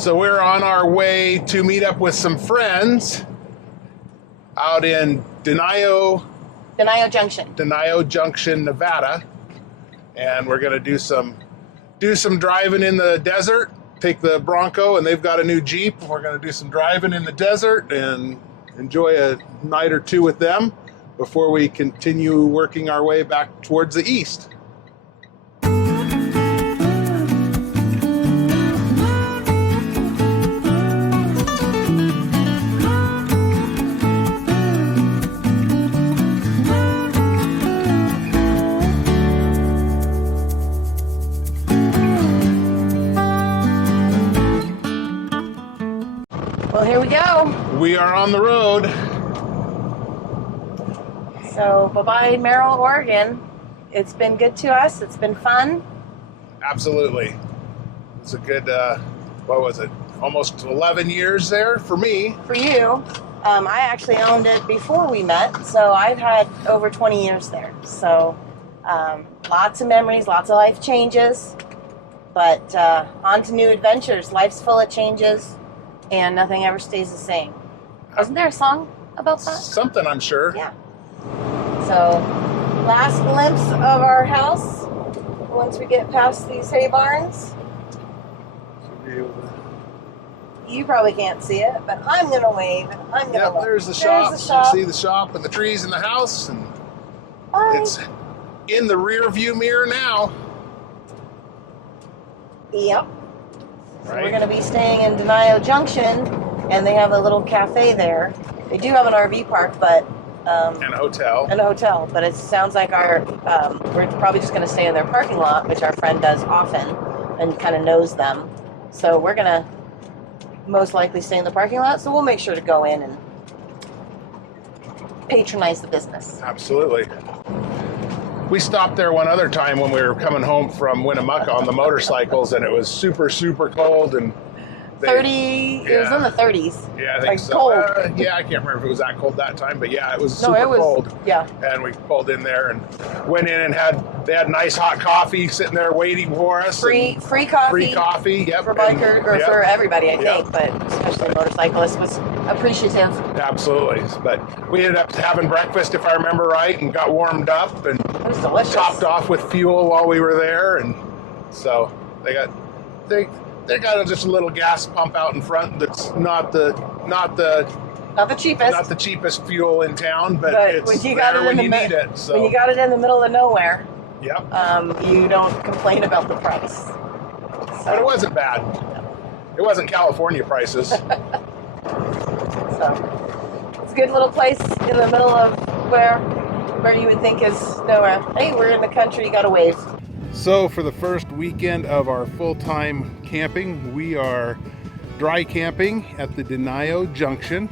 So we're on our way to meet up with some friends out in Deno Junction, Nevada, and we're going to do some driving in the desert. Take the Bronco, and they've got a new Jeep. We're going to do some driving in the desert and enjoy a night or two with them before we continue working our way back towards the east. Well, here we go. We are on the road. So, bye-bye, Merrill, Oregon. It's been good to us. It's been fun. Absolutely. It's a good, what was it? Almost 11 years there for me. For you. I actually owned it before we met, so I've had over 20 years there. So, lots of memories, lots of life changes, but on to new adventures. Life's full of changes, and nothing ever stays the same. Wasn't there a song about that? Something, I'm sure. Yeah. So, last glimpse of our house once we get past these hay barns. You probably can't see it, but I'm going to wave and I'm going to look. There's the shop. You can see the shop and the trees and the house, and it's in the rear view mirror now. Yep. So we're going to be staying in Deno Junction, and they have a little cafe there. They do have an RV park, but and a hotel. And a hotel, but it sounds like we're probably just going to stay in their parking lot, which our friend does often and kind of knows them. So we're going to most likely stay in the parking lot, so we'll make sure to go in and patronize the business. Absolutely. We stopped there one other time when we were coming home from Winnemucca on the motorcycles, and it was super, super cold, and 30, it was in the 30s. Yeah, I think like so. Cold. Yeah, I can't remember if it was that cold that time, but yeah, it was cold. Yeah. And we pulled in there and went in and they had nice hot coffee sitting there waiting for us. Free coffee. Free coffee, yep. For biker, or for everybody, I think, but especially motorcyclists was appreciative. Absolutely. But we ended up having breakfast, if I remember right, and got warmed up and it was delicious. Topped off with fuel while we were there, and so they got just a little gas pump out in front that's not the cheapest fuel in town, but it's when you there got it when you need it. So when you got it in the middle of nowhere, yep. You don't complain about the price. So. But it wasn't bad. It wasn't California prices. So it's a good little place in the middle of where you would think is nowhere. Hey, we're in the country, you gotta wave. So for the first weekend of our full-time camping, we are dry camping at the Deno Junction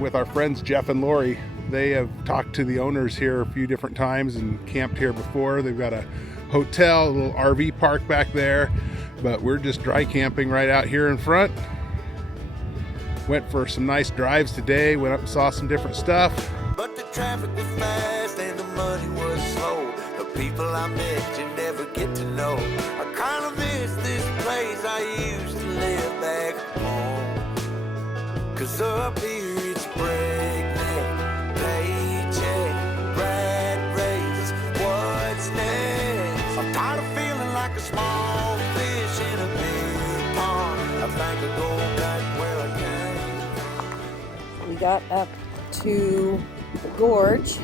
with our friends Jeff and Lori. They have talked to the owners here a few different times and camped here before. They've got a hotel, a little RV park back there, but we're just dry camping right out here in front. Went for some nice drives today, went up and saw some different stuff. But the traffic was fast and the money was slow. The people I met you never get to know. I kind of miss this place I used to live back home. 'Cause up here it's breakneck, paycheck, rat race, what's next? I'm tired of feeling like a small fish in a big pond. I think I'll go back where I came. We got up to the gorge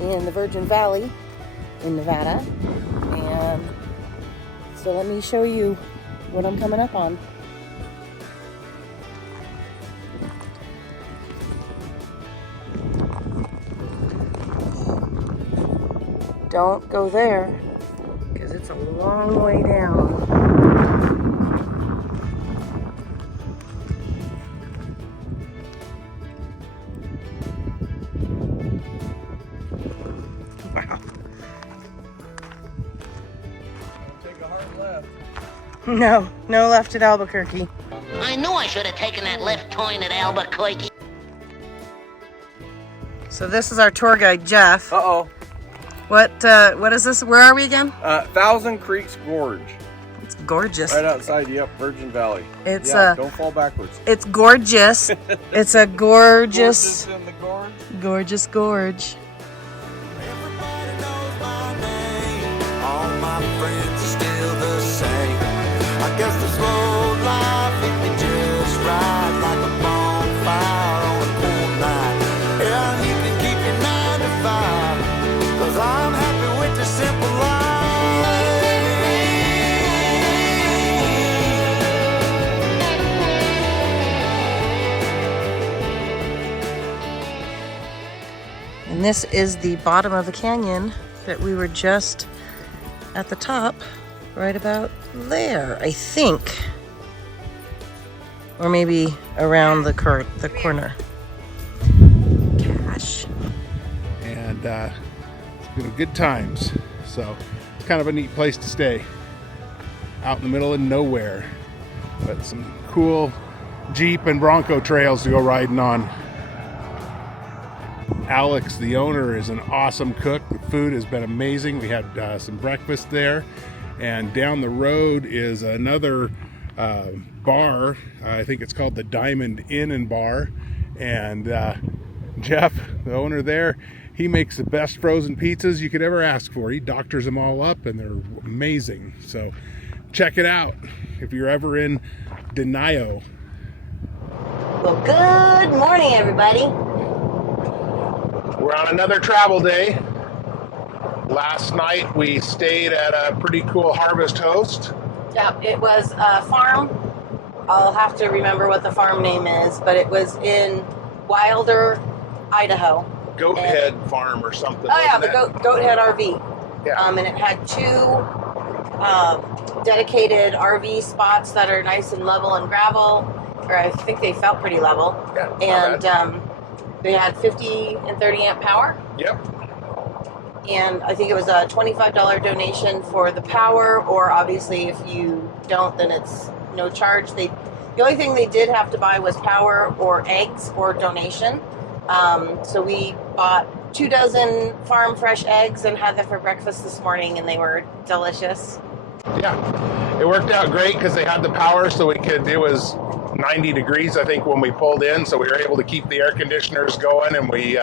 in the Virgin Valley in Nevada, and so let me show you what I'm coming up on. Don't go there because it's a long way down. No left at Albuquerque. I knew I should have taken that left turn at Albuquerque. So this is our tour guide, Jeff. Uh-oh. What is this? Where are we again? Thousand Creeks Gorge. It's gorgeous. Right outside, yep, Virgin Valley. It's don't fall backwards. It's gorgeous. It's a gorgeous, Gorgeous in the gorge. gorgeous gorge. Everybody knows my name. All my friends are still the same. I guess this road life hit me just right, like a bonfire on a cool night. Yeah, you can keep your 9 to 5, 'cause I'm happy with the simple life. And this is the bottom of the canyon that we were just at the top, right about there, I think. Or maybe around the corner. Gosh. And good times. So it's kind of a neat place to stay, out in the middle of nowhere, but some cool Jeep and Bronco trails to go riding on. Alex, the owner, is an awesome cook. The food has been amazing. We had some breakfast there, and down the road is another bar. I think it's called the Diamond Inn and Bar, and Jeff, the owner there, he makes the best frozen pizzas you could ever ask for. He doctors them all up, and they're amazing. So check it out if you're ever in Deno. Well, good morning, everybody. We're on another travel day. Last night we stayed at a pretty cool harvest host. Yeah, it was a farm. I'll have to remember what the farm name is, but it was in Wilder, Idaho. Goathead Farm or something. Oh yeah, wasn't the it? Goathead RV. Yeah. And it had 2 dedicated RV spots that are nice and level and gravel, or I think they felt pretty level. Yeah, not And bad. they had 50 and 30 amp power. Yep. And I think it was a $25 donation for the power, or obviously if you don't, then it's no charge. The only thing they did have to buy was power or eggs or donation. So we bought 2 dozen farm fresh eggs and had them for breakfast this morning, and they were delicious. Yeah. It worked out great because they had the power, so it was 90 degrees, I think, when we pulled in, so we were able to keep the air conditioners going, and we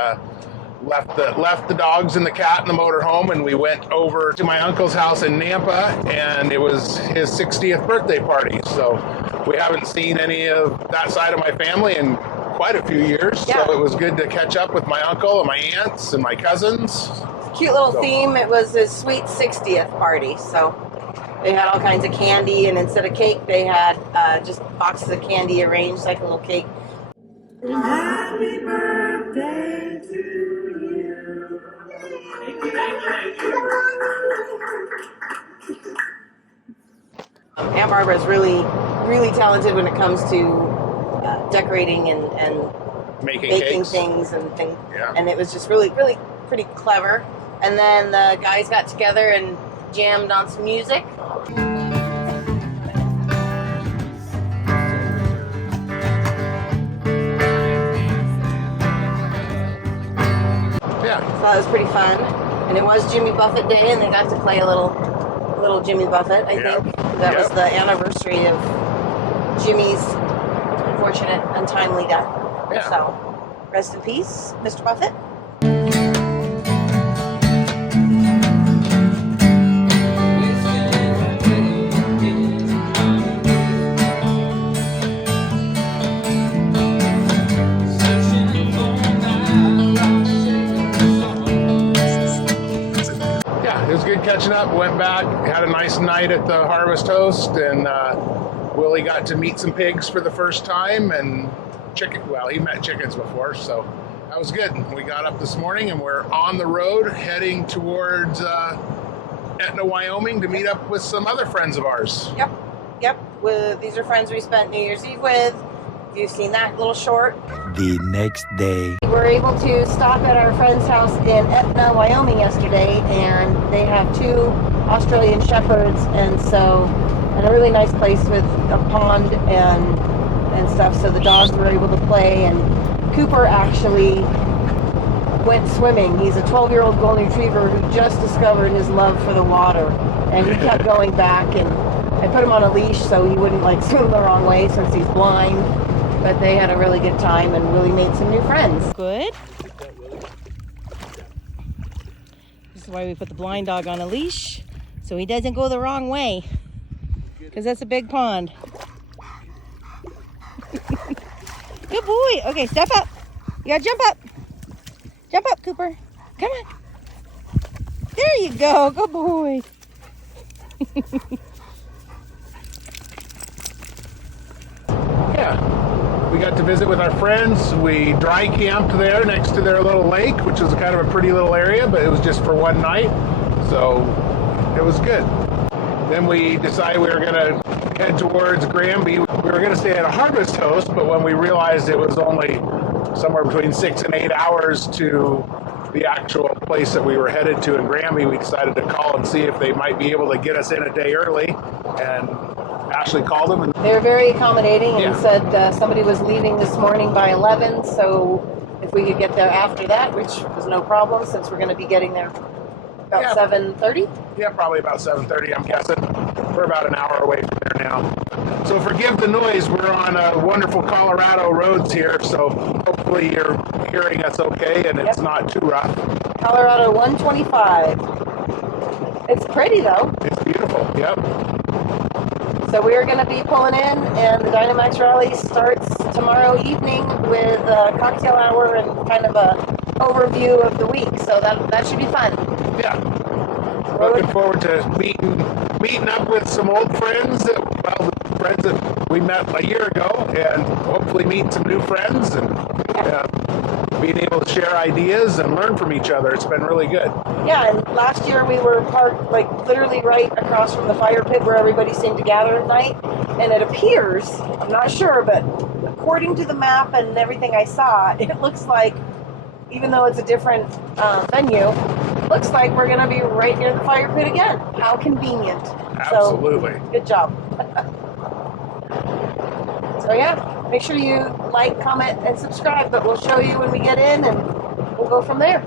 left the dogs and the cat in the motorhome, and we went over to my uncle's house in Nampa, and it was his 60th birthday party. So we haven't seen any of that side of my family in quite a few years. Yeah. So it was good to catch up with my uncle and my aunts and my cousins. Cute little theme. It was his sweet 60th party, so they had all kinds of candy, and instead of cake, they had just boxes of candy arranged like a little cake. Happy birthday to you. Aunt Barbara is really, really talented when it comes to decorating and Making baking cakes. things and things. Yeah. And it was just really, really pretty clever. And then the guys got together and jammed on some music. Yeah. So that was pretty fun. And it was Jimmy Buffett Day, and they got to play a little Jimmy Buffett, I Yep. think. That was Yep. the anniversary of Jimmy's unfortunate, untimely death. Yeah. So, rest in peace, Mr. Buffett. Yeah, it was good catching up. Went back, had a nice night at the Harvest Host, and Willie got to meet some pigs for the first time, and chicken. Well, he met chickens before, so that was good. We got up this morning, and we're on the road heading towards Etna, Wyoming, to meet up with some other friends of ours. Yep. These are friends we spent New Year's Eve with. If you've seen that little short. The next day. We were able to stop at our friend's house in Etna, Wyoming yesterday, and they have 2 Australian Shepherds, and a really nice place with a pond and stuff, so the dogs were able to play. And Cooper actually went swimming. He's a 12-year-old golden retriever who just discovered his love for the water, and he kept going back and I put him on a leash so he wouldn't like swim the wrong way since he's blind. But they had a really good time and really made some new friends. Good. This is why we put the blind dog on a leash, so he doesn't go the wrong way. Because that's a big pond. Good boy. Okay, step up. You gotta jump up. Jump up, Cooper. Come on. There you go. Good boy. Yeah, we got to visit with our friends. We dry camped there next to their little lake, which was kind of a pretty little area, but it was just for one night, so it was good. Then we decided we were going to head towards Granby. We were going to stay at a Harvest Host, but when we realized it was only somewhere between 6 and 8 hours to the actual place that we were headed to in Granby, we decided to call and see if they might be able to get us in a day early. And Ashley called them. And they were very accommodating and Yeah. said somebody was leaving this morning by 11, so if we could get there after that, which was no problem since we're going to be getting there about Yeah. 7:30. yeah, probably about 7:30, I'm guessing. We're about an hour away from there now. So forgive the noise. We're on wonderful Colorado roads here, so hopefully you're hearing us okay and it's Yep. not too rough. Colorado 125. It's pretty though. It's beautiful, yep. So we're going to be pulling in, and the Dynamax Rally starts tomorrow evening with a cocktail hour and kind of a overview of the week. So that should be fun. Yeah. Looking forward to meeting up with some old friends, the friends that we met a year ago, and hopefully meet some new friends and being able to share ideas and learn from each other. It's been really good. Yeah, and last year we were parked like literally right across from the fire pit where everybody seemed to gather at night. And it appears, I'm not sure, but according to the map and everything I saw, it looks like, even though it's a different venue, it looks like we're going to be right near the fire pit again. How convenient. Absolutely. So, good job. So yeah, make sure you like, comment, and subscribe, but we'll show you when we get in and we'll go from there.